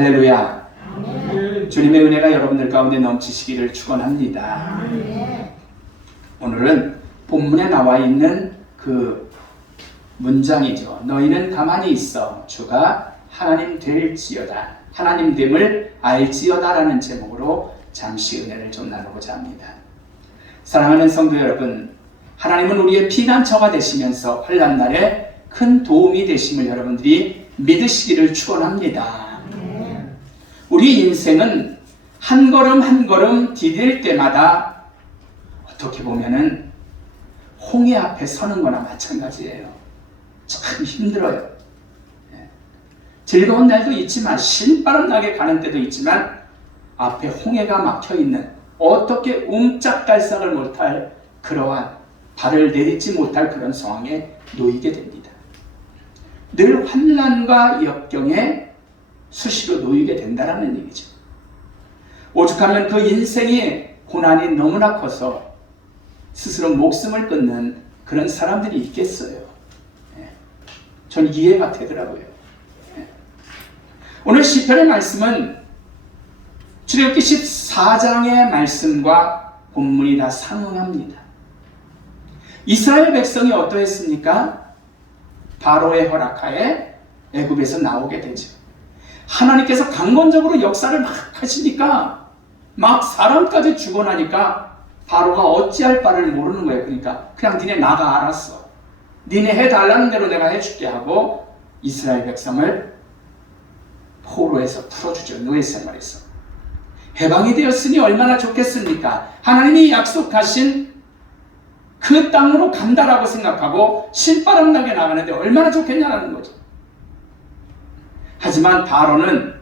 할렐루야. 주님의 은혜가 여러분들 가운데 넘치시기를 축원합니다. 오늘은 본문에 나와 있는 그 문장이죠. 너희는 가만히 있어 주가 하나님 될지어다, 하나님 됨을 알지어다라는 제목으로 잠시 은혜를 좀 나누고자 합니다. 사랑하는 성도 여러분, 하나님은 우리의 피난처가 되시면서 환난날에 큰 도움이 되심을 여러분들이 믿으시기를 축원합니다. 우리 인생은 한 걸음 한 걸음 디딜 때마다 어떻게 보면은 홍해 앞에 서는 거나 마찬가지예요. 참 힘들어요. 즐거운 날도 있지만, 신바람 나게 가는 때도 있지만, 앞에 홍해가 막혀있는, 어떻게 웅짝달싹을 못할 그러한, 발을 내딛지 못할 그런 상황에 놓이게 됩니다. 늘 환난과 역경에 수시로 놓이게 된다는 얘기죠. 오죽하면 그 인생의 고난이 너무나 커서 스스로 목숨을 끊는 그런 사람들이 있겠어요. 전 이해가 되더라고요. 오늘 시편의 말씀은 출애굽기 14장의 말씀과 본문이 다 상응합니다. 이스라엘 백성이 어떠했습니까? 바로의 허락하에 애굽에서 나오게 되죠. 하나님께서 강권적으로 역사를 막 하시니까, 막 사람까지 죽어나니까 바로가 어찌할 바를 모르는 거예요. 그러니까 그냥 니네 나가, 알았어, 니네 해달라는 대로 내가 해줄게 하고 이스라엘 백성을 포로에서 풀어주죠. 노예 생활에서 해방이 되었으니 얼마나 좋겠습니까? 하나님이 약속하신 그 땅으로 간다라고 생각하고 신바람 나게 나가는데 얼마나 좋겠냐라는 거죠. 하지만 바로는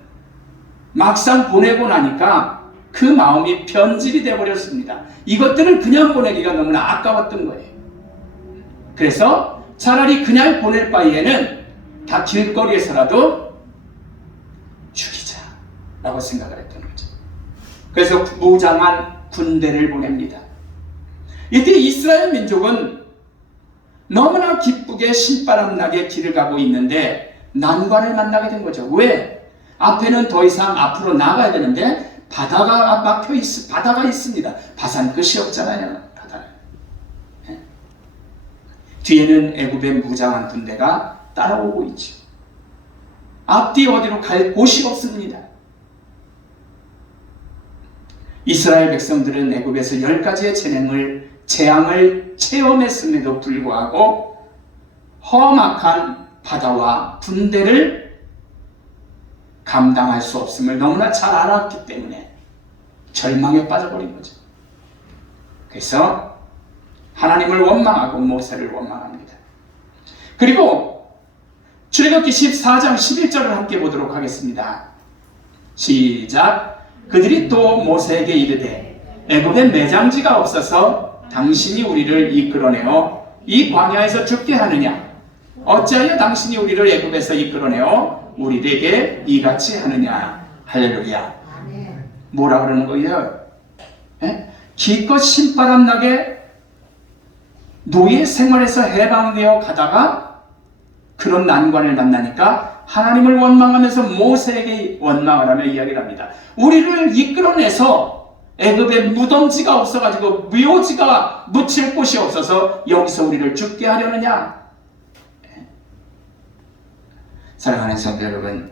막상 보내고 나니까 그 마음이 변질이 되어버렸습니다. 이것들을 그냥 보내기가 너무나 아까웠던 거예요. 그래서 차라리 그냥 보낼 바에는 다 길거리에서라도 죽이자라고 생각을 했던 거죠. 그래서 무장한 군대를 보냅니다. 이때 이스라엘 민족은 너무나 기쁘게 신바람 나게 길을 가고 있는데 난관을 만나게 된 거죠. 왜? 앞에는 더 이상 앞으로 나가야 되는데 바다가 바다가 있습니다. 바산 끝이 없잖아요. 바다는. 뒤에는 애굽의 무장한 군대가 따라오고 있죠. 앞뒤 어디로 갈 곳이 없습니다. 이스라엘 백성들은 애굽에서 10가지의 재앙을 체험했음에도 불구하고 험악한 바다와 군대를 감당할 수 없음을 너무나 잘 알았기 때문에 절망에 빠져버린 거죠. 그래서 하나님을 원망하고 모세를 원망합니다. 그리고 출애굽기 14장 11절을 함께 보도록 하겠습니다. 시작. 그들이 또 모세에게 이르되 애굽에 매장지가 없어서 당신이 우리를 이끌어내어 이 광야에서 죽게 하느냐? 어찌하여 당신이 우리를 애굽에서 이끌어내어 우리에게 이같이 하느냐? 할렐루야. 뭐라 그러는 거예요? 기껏 신바람 나게 노예 생활에서 해방되어 가다가 그런 난관을 만나니까 하나님을 원망하면서 모세에게 원망을 하며 이야기를 합니다. 우리를 이끌어내서 애굽에 무덤지가 없어가지고 묘지가 묻힐 곳이 없어서 여기서 우리를 죽게 하려느냐? 사랑하는 성도 여러분,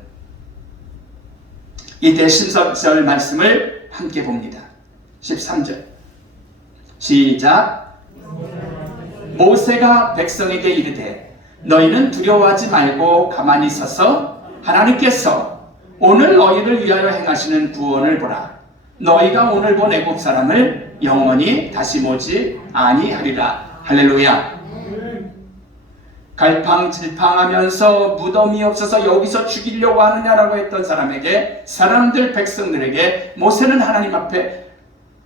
이때 13절 말씀을 함께 봅니다. 13절 시작. 모세가 백성에게 이르되 너희는 두려워하지 말고 가만히 서서 하나님께서 오늘 너희를 위하여 행하시는 구원을 보라. 너희가 오늘 본 애굽 사람을 영원히 다시 보지 아니하리라. 할렐루야. 갈팡질팡하면서 무덤이 없어서 여기서 죽이려고 하느냐라고 했던 사람들 백성들에게 모세는 하나님 앞에,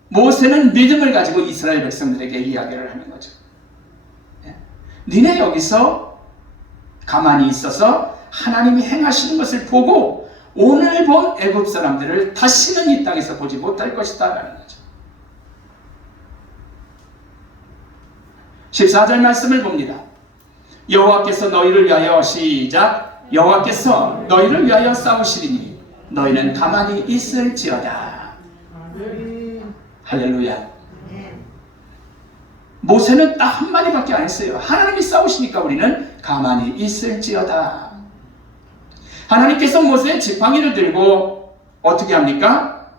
모세는 믿음을 가지고 이스라엘 백성들에게 이야기를 하는 거죠. 니네 여기서 가만히 있어서 하나님이 행하시는 것을 보고 오늘 본 애굽 사람들을 다시는 이 땅에서 보지 못할 것이다 라는 거죠. 14절 말씀을 봅니다. 여호와께서 너희를 위하여 시작. 여호와께서 너희를 위하여 싸우시리니 너희는 가만히 있을지어다. 할렐루야. 모세는 딱 한마디밖에 안 했어요. 하나님이 싸우시니까 우리는 가만히 있을지어다. 하나님께서 모세의 지팡이를 들고 어떻게 합니까?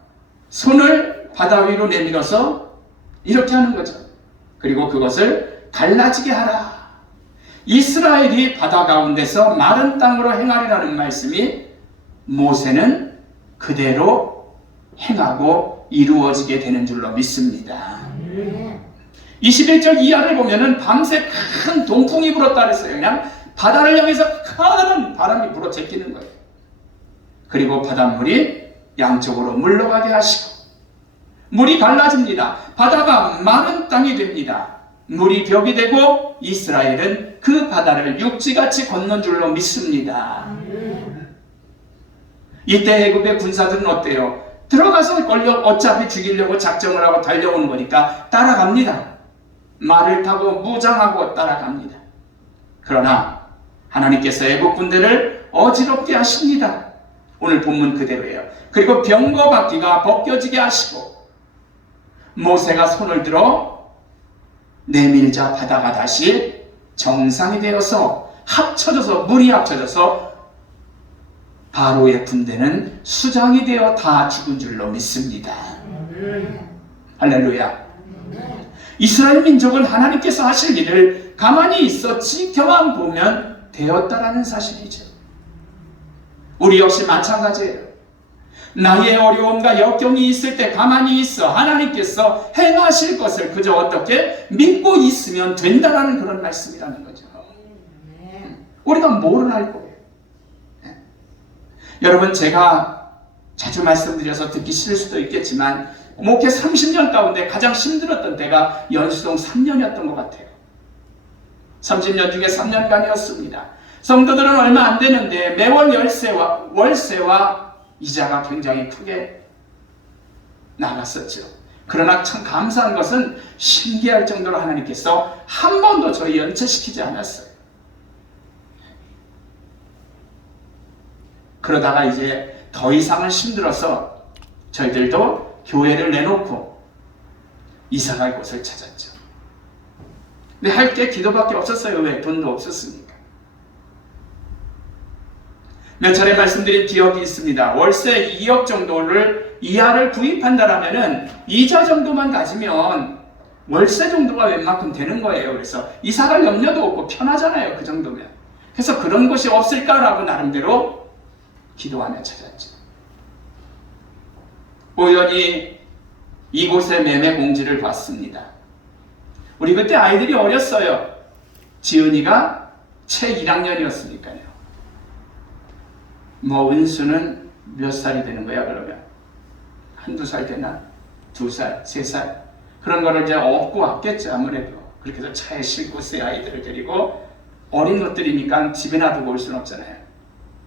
손을 바다 위로 내밀어서 이렇게 하는 거죠. 그리고 그것을 갈라지게 하라. 이스라엘이 바다 가운데서 마른 땅으로 행하리라는 말씀이 모세는 그대로 행하고 이루어지게 되는 줄로 믿습니다. 21절 이하를 보면은 밤새 큰 동풍이 불었다 그랬어요. 그냥 바다를 향해서 큰 바람이 불어 제끼는 거예요. 그리고 바닷물이 양쪽으로 물러가게 하시고 물이 갈라집니다. 바다가 마른 땅이 됩니다. 물이 벽이 되고 이스라엘은 그 바다를 육지같이 건넌 줄로 믿습니다. 이때 애굽의 군사들은 어때요? 들어가서 어차피 죽이려고 작정을 하고 달려오는 거니까 따라갑니다. 말을 타고 무장하고 따라갑니다. 그러나 하나님께서 애국 군대를 어지럽게 하십니다. 오늘 본문 그대로예요. 그리고 병거 바퀴가 벗겨지게 하시고 모세가 손을 들어 내밀자 바다가 다시 정상이 되어서 합쳐져서 물이 합쳐져서 바로의 군대는 수장이 되어 다 죽은 줄로 믿습니다. 할렐루야. 이스라엘 민족은 하나님께서 하실 일을 가만히 있어 지켜만 보면 되었다라는 사실이죠. 우리 역시 마찬가지예요. 나의 어려움과 역경이 있을 때 가만히 있어 하나님께서 행하실 것을 그저 어떻게 믿고 있으면 된다라는 그런 말씀이라는 거죠. 우리가 뭐를 할 거예요? 여러분, 제가 자주 말씀드려서 듣기 싫을 수도 있겠지만 목회 30년 가운데 가장 힘들었던 때가 연수동 3년이었던 것 같아요. 30년 중에 3년간이었습니다. 성도들은 얼마 안 되는데 매월 월세와 이자가 굉장히 크게 나갔었죠. 그러나 참 감사한 것은 신기할 정도로 하나님께서 한 번도 저희 연체시키지 않았어요. 그러다가 이제 더 이상은 힘들어서 저희들도 교회를 내놓고 이사갈 곳을 찾았죠. 근데 할 게 기도밖에 없었어요. 왜? 돈도 없었으니까. 몇 차례 말씀드린 기억이 있습니다. 월세 2억 정도를 이하를 구입한다라면은 이자 정도만 가지면 월세 정도가 웬만큼 되는 거예요. 그래서 이사갈 염려도 없고 편하잖아요. 그 정도면. 그래서 그런 곳이 없을까라고 나름대로 기도하며 찾았죠. 우연히 이곳의 매매 공지를 봤습니다. 우리 그때 아이들이 어렸어요. 지은이가 채 1학년이었으니까요. 은수는 몇 살이 되는 거야 그러면? 한두 살 되나? 2살, 3살? 그런 거를 이제 업고 왔겠죠 아무래도. 그렇게 해서 차에 싣고 새 아이들을 데리고 어린 것들이니까 집에 놔두고 올 수는 없잖아요.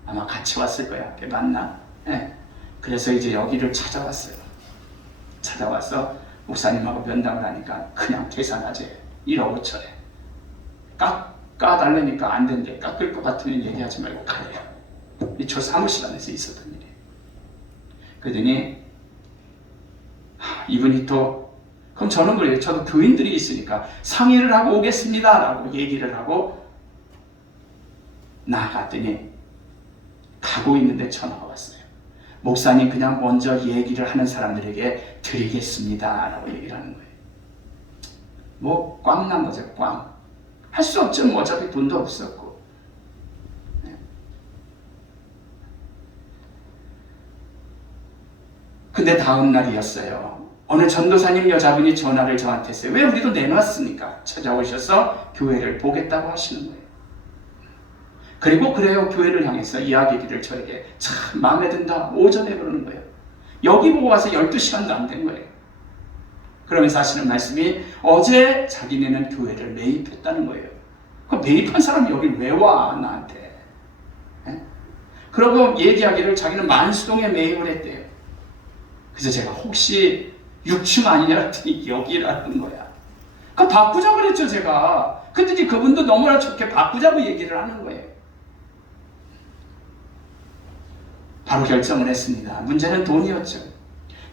아마 같이 왔을 거야. 맞나? 네. 그래서 이제 여기를 찾아왔어요. 찾아와서 목사님하고 면담을 하니까 그냥 계산하재 1억 5천에 깎아달라니까 안 된대. 깎을 것 같으면 얘기하지 말고 가래요. 저 사무실 안에서 있었던 일이에요. 그러더니 이분이 또 그럼 저는 그래요. 저도 교인들이 있으니까 상의를 하고 오겠습니다 라고 얘기를 하고 나갔더니 가고 있는데 전화가 왔어요. 목사님 그냥 먼저 얘기를 하는 사람들에게 드리겠습니다 라고 얘기를 하는 거예요. 뭐 꽝 난 거죠. 꽝. 할 수 없죠. 뭐 어차피 돈도 없었고. 근데 다음 날이었어요. 어느 전도사님 여자분이 전화를 저한테 했어요. 왜? 우리도 내놨으니까 찾아오셔서 교회를 보겠다고 하시는 거예요. 그리고 그래요. 교회를 향해서 이야기를 저에게 참 마음에 든다. 오전에 그러는 거예요. 여기 보고 와서 12시간도 안 된 거예요. 그러면서 하시는 말씀이 어제 자기네는 교회를 매입했다는 거예요. 그럼 매입한 사람이 여기 왜 와 나한테? 에? 그러고 얘기하기를 자기는 만수동에 매입을 했대요. 그래서 제가 혹시 6층 아니냐 했더니 여기라는 거야. 그럼 바꾸자고 그랬죠 제가. 근데 그분도 너무나 좋게 바꾸자고 얘기를 하는 거예요. 바로 결정을 했습니다. 문제는 돈이었죠.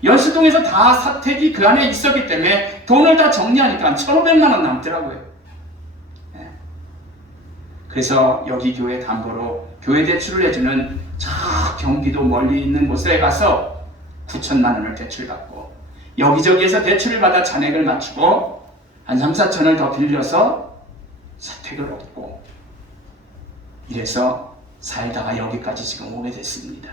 연수동에서 다 사택이 그 안에 있었기 때문에 돈을 다 정리하니까 1,500만 원 남더라고요. 그래서 여기 교회 담보로 교회 대출을 해주는 저 경기도 멀리 있는 곳에 가서 9천만 원을 대출받고 여기저기에서 대출을 받아 잔액을 맞추고 한 3, 4천을 더 빌려서 사택을 얻고 이래서 살다가 여기까지 지금 오게 됐습니다.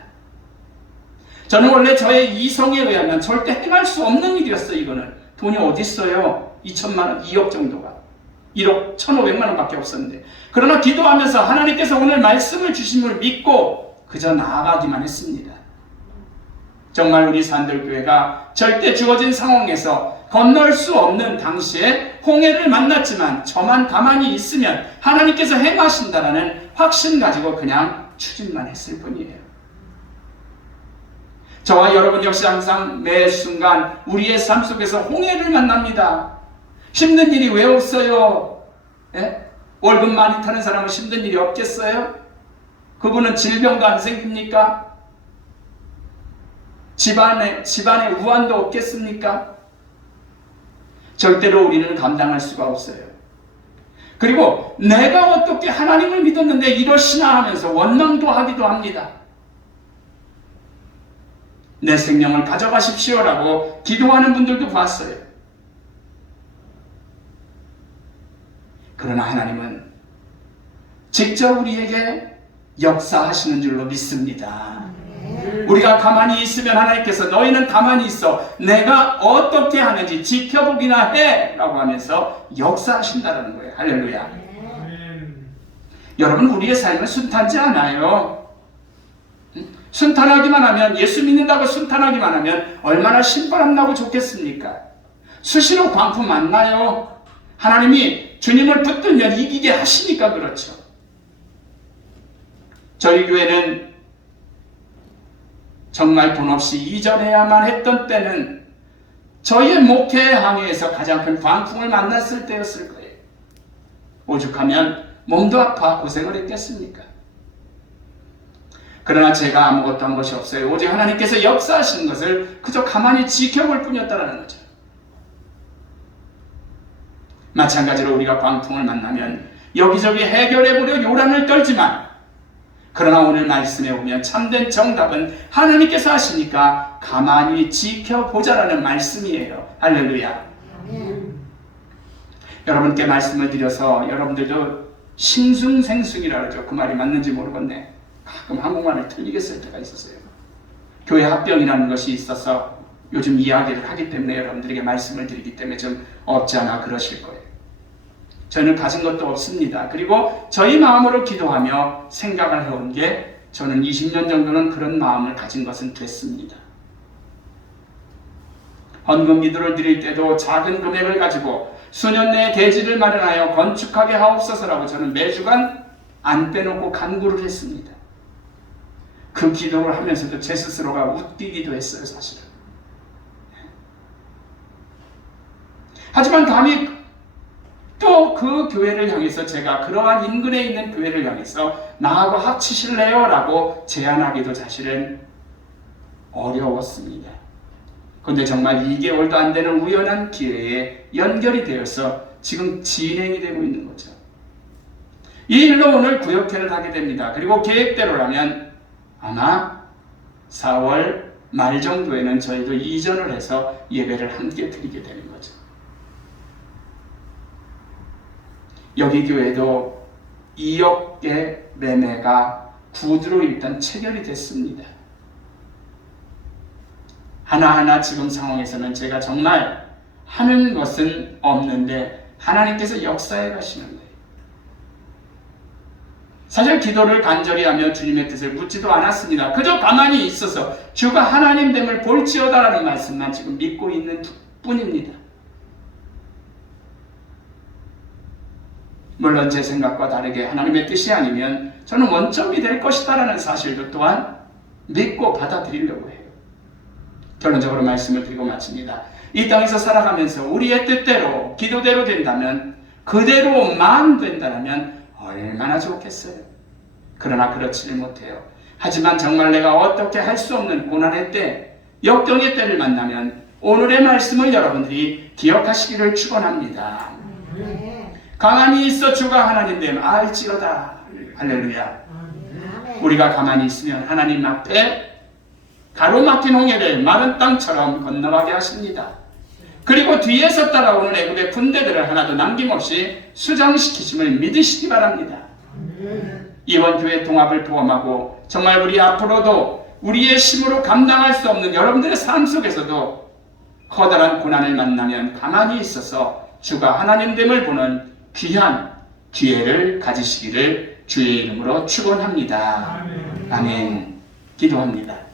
저는 원래 저의 이성에 의하면 절대 행할 수 없는 일이었어요. 이거는 돈이 어디 있어요? 2천만 원, 2억 정도가 1억 1,500만 원밖에 없었는데 그러나 기도하면서 하나님께서 오늘 말씀을 주심을 믿고 그저 나아가기만 했습니다. 정말 우리 산들교회가 절대 주어진 상황에서 건널 수 없는 당시에 홍해를 만났지만 저만 가만히 있으면 하나님께서 행하신다라는 확신 가지고 그냥 추진만 했을 뿐이에요. 저와 여러분 역시 항상 매 순간 우리의 삶 속에서 홍해를 만납니다. 힘든 일이 왜 없어요? 예? 월급 많이 타는 사람은 힘든 일이 없겠어요? 그분은 질병도 안 생깁니까? 집안에 우환도 없겠습니까? 절대로 우리는 감당할 수가 없어요. 그리고 내가 어떻게 하나님을 믿었는데 이러시나 하면서 원망도 하기도 합니다. 내 생명을 가져가십시오라고 기도하는 분들도 봤어요. 그러나 하나님은 직접 우리에게 역사하시는 줄로 믿습니다. 우리가 가만히 있으면 하나님께서 너희는 가만히 있어 내가 어떻게 하는지 지켜보기나 해 라고 하면서 역사하신다는 거예요. 할렐루야. 여러분 우리의 삶은 순탄치 않아요. 순탄하기만 하면 예수 믿는다고 순탄하기만 하면 얼마나 신바람 나고 좋겠습니까? 수시로 광풍 만나요. 하나님이 주님을 붙들면 이기게 하시니까 그렇죠. 저희 교회는 정말 돈 없이 이전해야만 했던 때는 저희의 목회 항해에서 가장 큰 광풍을 만났을 때였을 거예요. 오죽하면 몸도 아파 고생을 했겠습니까? 그러나 제가 아무것도 한 것이 없어요. 오직 하나님께서 역사하시는 것을 그저 가만히 지켜볼 뿐이었다는 거죠. 마찬가지로 우리가 광풍을 만나면 여기저기 해결해보려 요란을 떨지만 그러나 오늘 말씀에 보면 참된 정답은 하나님께서 하시니까 가만히 지켜보자라는 말씀이에요. 할렐루야. 여러분께 말씀을 드려서 여러분들도 싱숭생숭이라 그러죠. 그 말이 맞는지 모르겠네. 가끔 한국말을 틀리게 쓸 때가 있었어요. 교회 합병이라는 것이 있어서 요즘 이야기를 하기 때문에 여러분들에게 말씀을 드리기 때문에 좀 없지 않아 그러실 거예요. 저는 가진 것도 없습니다. 그리고 저희 마음으로 기도하며 생각을 해온 게 저는 20년 정도는 그런 마음을 가진 것은 됐습니다. 헌금 기도를 드릴 때도 작은 금액을 가지고 수년 내에 대지를 마련하여 건축하게 하옵소서라고 저는 매주간 안 빼놓고 간구를 했습니다. 그 기도를 하면서도 제 스스로가 웃기기도 했어요, 사실은. 하지만 감히 또 그 교회를 향해서 제가 그러한 인근에 있는 교회를 향해서 나하고 합치실래요? 라고 제안하기도 사실은 어려웠습니다. 그런데 정말 2개월도 안 되는 우연한 기회에 연결이 되어서 지금 진행이 되고 있는 거죠. 이 일로 오늘 구역회를 하게 됩니다. 그리고 계획대로라면 아마 4월 말 정도에는 저희도 이전을 해서 예배를 함께 드리게 되는 거죠. 여기 교회도 2억 개 매매가 구두로 일단 체결이 됐습니다. 하나하나 지금 상황에서는 제가 정말 하는 것은 없는데 하나님께서 역사해 가시는 거예요. 사실 기도를 간절히 하며 주님의 뜻을 묻지도 않았습니다. 그저 가만히 있어서 주가 하나님 됨을 볼지어다라는 말씀만 지금 믿고 있는 뿐입니다. 물론 제 생각과 다르게 하나님의 뜻이 아니면 저는 원점이 될 것이다라는 사실도 또한 믿고 받아들이려고 해요. 결론적으로 말씀을 드리고 마칩니다. 이 땅에서 살아가면서 우리의 뜻대로 기도대로 된다면 그대로만 된다면 얼마나 좋겠어요. 그러나 그렇지를 못해요. 하지만 정말 내가 어떻게 할 수 없는 고난의 때, 역경의 때를 만나면 오늘의 말씀을 여러분들이 기억하시기를 축원합니다. 가만히 있어 주가 하나님 됨 알지어다. 할렐루야. 우리가 가만히 있으면 하나님 앞에 가로막힌 홍해를 마른 땅처럼 건너가게 하십니다. 그리고 뒤에서 따라오는 애굽의 군대들을 하나도 남김없이 수장시키심을 믿으시기 바랍니다. 이번 교회 통합을 포함하고 정말 우리 앞으로도 우리의 힘으로 감당할 수 없는 여러분들의 삶 속에서도 커다란 고난을 만나면 가만히 있어서 주가 하나님됨을 보는 귀한 기회를 가지시기를 주의 이름으로 축원합니다. 아멘. 기도합니다.